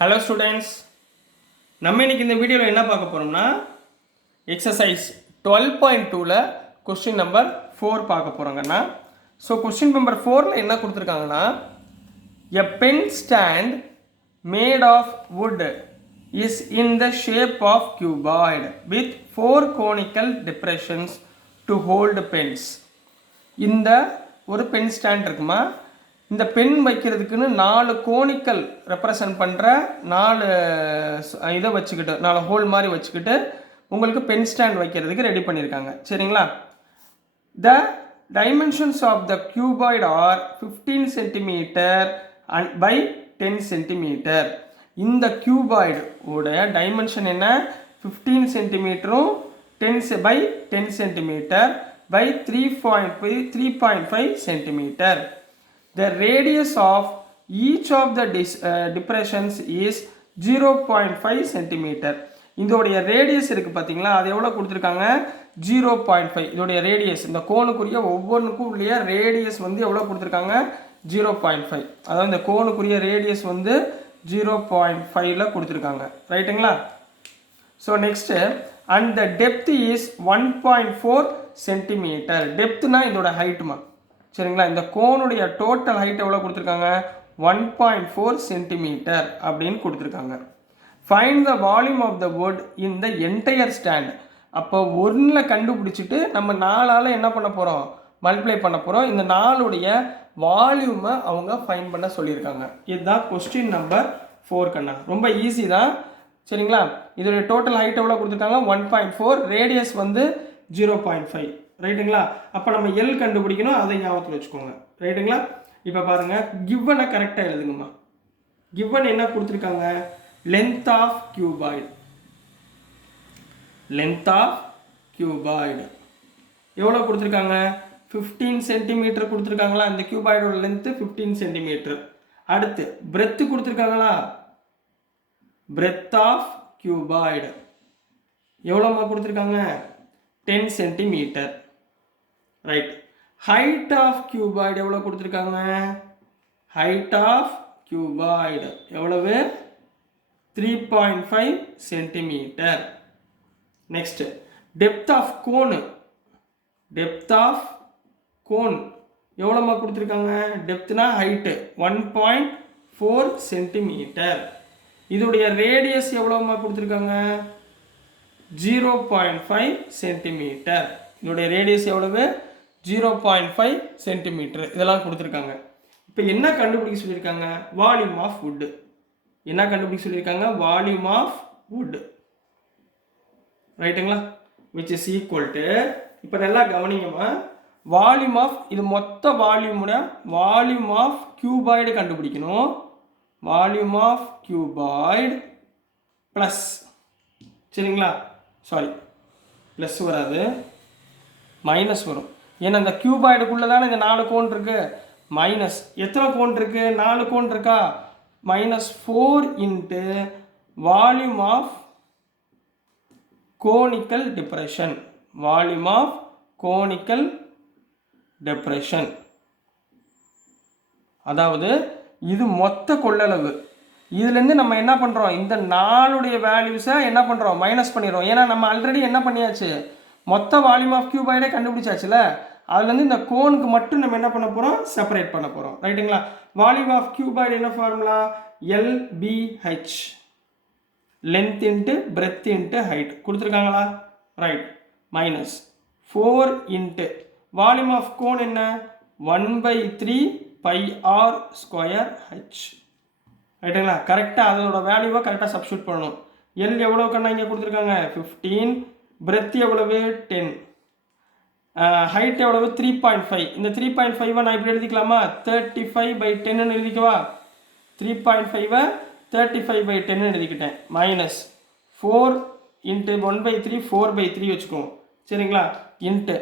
Hello students, நம்ம இன்னைக்கு இந்த வீடியோவில் என்ன பார்க்க போகிறோம்னா எக்ஸசைஸ் 12.2ல் கொஸ்டின் நம்பர் 4 பார்க்க போகிறோங்கண்ணா. ஸோ கொஸ்டின் நம்பர் 4ல் என்ன கொடுத்துருக்காங்கன்னா, a pen stand made of wood is in the shape of cuboid with 4 conical depressions to hold pens. இந்த ஒரு பென் ஸ்டாண்ட் இருக்குமா, இந்த பென் வைக்கிறதுக்குன்னு 4 கோனிக்கல் ரெப்ரசன்ட் பண்ணுற 4 இதை வச்சுக்கிட்டு 4 ஹோல் மாதிரி வச்சுக்கிட்டு உங்களுக்கு பென் ஸ்டாண்ட் வைக்கிறதுக்கு ரெடி பண்ணியிருக்காங்க. சரிங்களா? The dimensions of the cuboid are 15 centimetre and by 10 centimetre. இந்த கியூபாய்டு உடைய டைமென்ஷன் என்ன? 15 சென்டிமீட்டரும் 10 by 10 centimetre by 3.5 centimetre. The radius of each of the depressions is 0.5 centimeter. இதோடைய ரேடியஸ் இருக்கு பார்த்தீங்களா, அது எவ்வளோ கொடுத்துருக்காங்க? 0.5. இதோடைய ரேடியஸ், இந்த கோனுக்குரிய ஒவ்வொன்றுக்கும் உள்ள ரேடியஸ் வந்து எவ்வளோ கொடுத்துருக்காங்க? 0.5. அதாவது இந்த கோனுக்குரிய ரேடியஸ் வந்து 0.5ல கொடுத்துருக்காங்க. ரைட்டுங்களா? So next, and the depth is 1.4 centimetre. டெப்த்னா இதோட ஹைட்டுமா. சரிங்களா? இந்த கோனுடைய டோட்டல் ஹைட் எவ்வளோ கொடுத்துருக்காங்க? 1.4 சென்டிமீட்டர் அப்படின்னு கொடுத்துருக்காங்க. Find the volume of the wood in the entire stand. அப்போ ஒன்றில் கண்டுபிடிச்சிட்டு நம்ம 4ஆல் என்ன பண்ண போகிறோம்? மல்டிப்ளை பண்ண போகிறோம். இந்த 4உடைய வால்யூமை அவங்க ஃபைண்ட் பண்ண சொல்லியிருக்காங்க. இதுதான் கொஸ்டின் நம்பர் 4 கண்ணா. ரொம்ப ஈஸி தான். சரிங்களா? இதோடைய டோட்டல் ஹைட் எவ்வளோ கொடுத்துருக்காங்க? 1.4. ரேடியஸ் வந்து 0.5. ரைட்டுங்களா? அப்போ நம்ம எல் கண்டுபிடிக்கணும், அதை ஞாபகத்தில் வச்சுக்கோங்க. ரைட்டுங்களா? இப்போ பாருங்கள், கிவனை கரெக்டாக எழுதுங்கம்மா. கிவன் என்ன கொடுத்துருக்காங்க? Length of cuboid. Length of cuboid எவ்வளோ கொடுத்துருக்காங்க? 15 சென்டிமீட்டர் கொடுத்துருக்காங்களா? இந்த கியூபாய்டோட லென்த்து 15 சென்டிமீட்டர். அடுத்து பிரெத்து கொடுத்துருக்காங்களா? பிரெத் ஆஃப் கியூபாய்டு எவ்வளோம்மா கொடுத்துருக்காங்க? 10 centimetre. Right. Height of cuboid எவ்வளோ கொடுத்துருக்காங்க? ஹைட் ஆஃப் கியூபாய்டு எவ்வளவு? 3.5 centimetre. Next, depth of cone. Depth of cone எவ்வளோமா கொடுத்துருக்காங்க? டெப்த்னா ஹைட்டு 1.4 சென்டிமீட்டர். இதோடைய ரேடியஸ் எவ்வளோமா கொடுத்துருக்காங்க? 0.5 சென்டிமீட்டர். இதோடைய ரேடியஸ் எவ்வளவு? 0.5 சென்டிமீட்டர். இதெல்லாம் கொடுத்துருக்காங்க. இப்போ என்ன கண்டுபிடிக்க சொல்லியிருக்காங்க? Volume of wood. என்ன கண்டுபிடிக்க சொல்லியிருக்காங்க? Volume of wood. ரைட்டுங்களா? விச் இஸ் ஈக்குவல் டு, இப்போ நல்லா கவனிங்கம்மா, வால்யூம் ஆஃப், இது மொத்த வால்யூமோட வால்யூம் ஆஃப் கியூபாய்டு கண்டுபிடிக்கணும். வால்யூம் ஆஃப் கியூபாய்டு ப்ளஸ், சரிங்களா? சாரி, ப்ளஸ் வராது, மைனஸ் வரும். ஏன்னா இந்த கியூபாய்டுக்குள்ளே தானே இந்த 4 கோன் இருக்குது. மைனஸ் எத்தனை கோன் இருக்குது? 4 கோன் இருக்கா? -4 into volume of conical depression. Volume of conical depression, அதாவது இது மொத்த கொள்ளளவு. இதுலேருந்து நம்ம என்ன பண்ணுறோம்? இந்த 4உடைய வேல்யூஸை என்ன பண்ணுறோம்? மைனஸ் பண்ணிடுறோம். ஏன்னா நம்ம ஆல்ரெடி என்ன பண்ணியாச்சு? மொத்த வால்யூம் ஆஃப் கியூபாய்டே கண்டுபிடிச்சாச்சுல. அதுலேருந்து இந்த கோனுக்கு மட்டும் நம்ம என்ன பண்ண போகிறோம்? செப்பரேட் பண்ண போகிறோம். ரைட்டுங்களா? வால்யூம் ஆஃப் கியூபாய்டு என்ன formula? LBH, length into breadth into height கொடுத்துருக்காங்களா? Right. Minus 4 into volume of cone என்ன? 1/3 πr ஸ்கொயர் h. ரைட்டுங்களா? கரெக்டாக அதோட வேல்யூவை கரெக்டாக சப்ஸ்டியூட் பண்ணணும். எல் எவ்வளோ கண்ணா இங்கே கொடுத்துருக்காங்க? 15. பிரெத் எவ்வளவு? 10. ஹைட் எவ்வளவு? 3.5. இந்த 3.5 நான் இப்படி எழுதிக்கலாமா? 35/10 எழுதிக்கவா? 3.5 35/10 எழுதிக்கிட்டேன். மைனஸ் 4 இன்ட்டு 1/3 4/3 வச்சுக்கோங்க. சரிங்களா? இன்ட்டு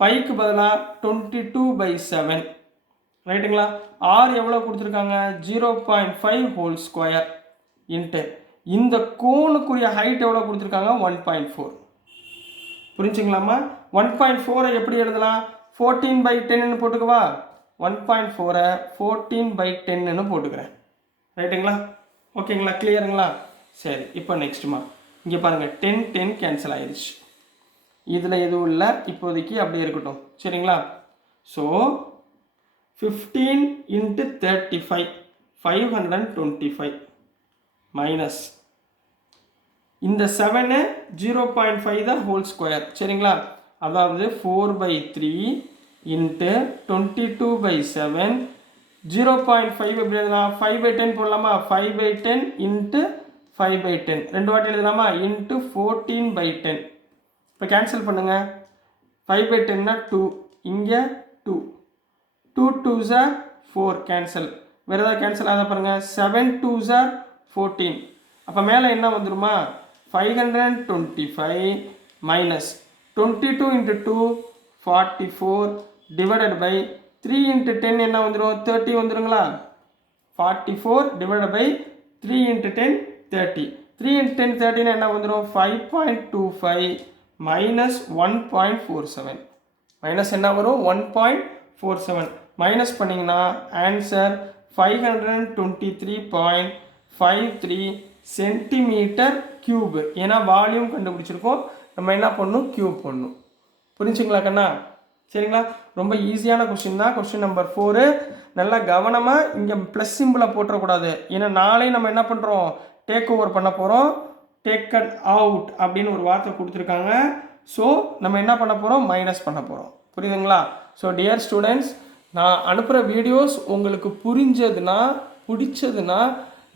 பைக்கு பதிலாக 22/7. ரைட்டுங்களா? ஆர் எவ்வளோ கொடுத்துருக்காங்க? 0.5 ஹோல் ஸ்கொயர் இன்ட்டு இந்த கோனுக்குரிய ஹைட் எவ்வளோ கொடுத்துருக்காங்க? 1.4. புரிஞ்சுங்களாமா? 1.4 எப்படி எழுதலாம்? 14/10 போட்டுக்கவா? 1.4 14/10 போட்டுக்கிறேன். ரைட்டுங்களா? ஓகேங்களா, கிளியருங்களா? சரி, இப்போ நெக்ஸ்ட்டுமா இங்கே பாருங்கள், 10 10 கேன்சல் ஆயிடுச்சு. இதில் எதுவும் இல்லை, இப்போதைக்கு அப்படியே இருக்கட்டும். சரிங்களா? ஸோ 15 into 35 525 மைனஸ் இந்த 7 0.5 தான் ஹோல் ஸ்கொயர். சரிங்களா? அதாவது 4/3 இன்ட்டு 22/7 0.5 எப்படி எழுதலாம்? 5/10 போடலாமா? 5/10 இன்ட்டு 5/10 ரெண்டு வாட்டி எழுதலாமா? இன்ட்டு 14/10. இப்போ கேன்சல் பண்ணுங்க. 5/10னா 2, இங்கே 2, 2 2s are 4 கேன்சல். வேறு ஏதாவது கேன்சல் ஆகாத பாருங்கள். 7 2s are 14. அப்போ மேலே என்ன வந்துடுமா? 525 minus 22 into 2 44 divided by 3 into 10 என்ன வந்துடும்? 30 வந்துடுங்களா? 44 டிவைடட் பை 3 into 10 30. 3 into 10 30 என்ன வந்துடும்? 5.25 மைனஸ் 1.47. மைனஸ் என்ன வரும்? 1.47. மைனஸ் பண்ணிங்கன்னா ஆன்சர் 523.53 சென்டிமீட்டர் கியூப். ஏன்னா வால்யூம் கண்டுபிடிச்சிருக்கோம், நம்ம என்ன பண்ணணும்? கியூப் பண்ணணும். புரிஞ்சுங்களா கண்ணா? சரிங்களா? ரொம்ப ஈஸியான கொஸ்டின் தான். கொஸ்டின் நம்பர் 4 நல்லா கவனமாக இங்கே ப்ளஸ் சிம்பிளை போட்டுறக்கூடாது. ஏன்னா நாளை நம்ம என்ன பண்ணுறோம்? டேக் ஓவர் பண்ண போகிறோம். டேக்கன் அவுட் அப்படின்னு ஒரு வார்த்தை கொடுத்துருக்காங்க. ஸோ நம்ம என்ன பண்ண போகிறோம்? மைனஸ் பண்ண போகிறோம். புரியுதுங்களா? ஸோ டியர் ஸ்டூடெண்ட்ஸ், நான் அனுப்புகிற வீடியோஸ் உங்களுக்கு புரிஞ்சதுன்னா, பிடிச்சதுன்னா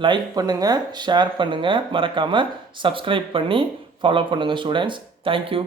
லைக் பண்ணுங்கள், ஷேர் பண்ணுங்கள், மறக்காமல் சப்ஸ்கிரைப் பண்ணி ஃபாலோ பண்ணுங்கள் ஸ்டூடெண்ட்ஸ். தேங்க்யூ.